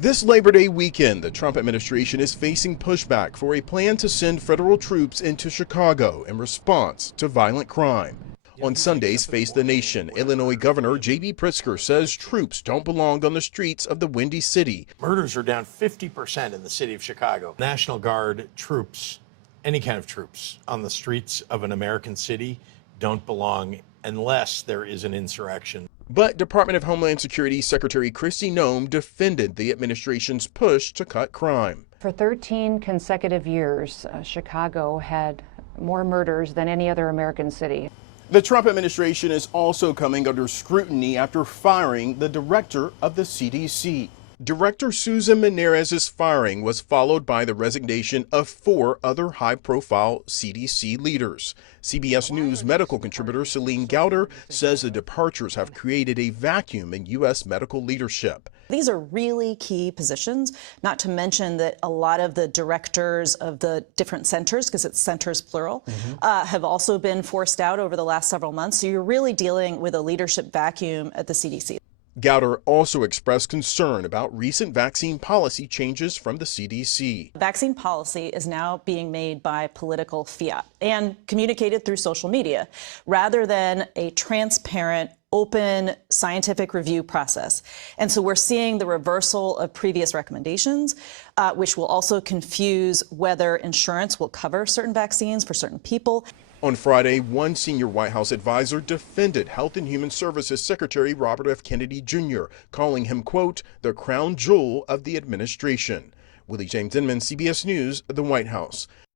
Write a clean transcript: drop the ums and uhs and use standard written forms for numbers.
This Labor Day weekend, the Trump administration is facing pushback for a plan to send federal troops into Chicago in response to violent crime. On Sunday's Face the Nation, Illinois Governor J.B. Pritzker says troops don't belong on the streets of the Windy City. Murders are down 50% in the city of Chicago. National Guard troops, any kind of troops on the streets of an American city don't belong unless there is an insurrection. But Department of Homeland Security Secretary Kristi Noem defended the administration's push to cut crime. For 13 consecutive years, Chicago had more murders than any other American city. The Trump administration is also coming under scrutiny after firing the director of the CDC. Director Susan Menarez's firing was followed by the resignation of 4 other high-profile CDC leaders. CBS News medical contributor Celine Gowder says the departures have created a vacuum in U.S. medical leadership. These are really key positions, not to mention that a lot of the directors of the different centers, because it's centers plural, have also been forced out over the last several months. So you're really dealing with a leadership vacuum at the CDC. Gowder also expressed concern about recent vaccine policy changes from the CDC. Vaccine policy is now being made by political fiat and communicated through social media rather than a transparent, open scientific review process. And so we're seeing the reversal of previous recommendations, which will also confuse whether insurance will cover certain vaccines for certain people. On Friday, one senior White House advisor defended Health and Human Services Secretary Robert F. Kennedy Jr., calling him, quote, the crown jewel of the administration. Willie James Inman, CBS News, the White House.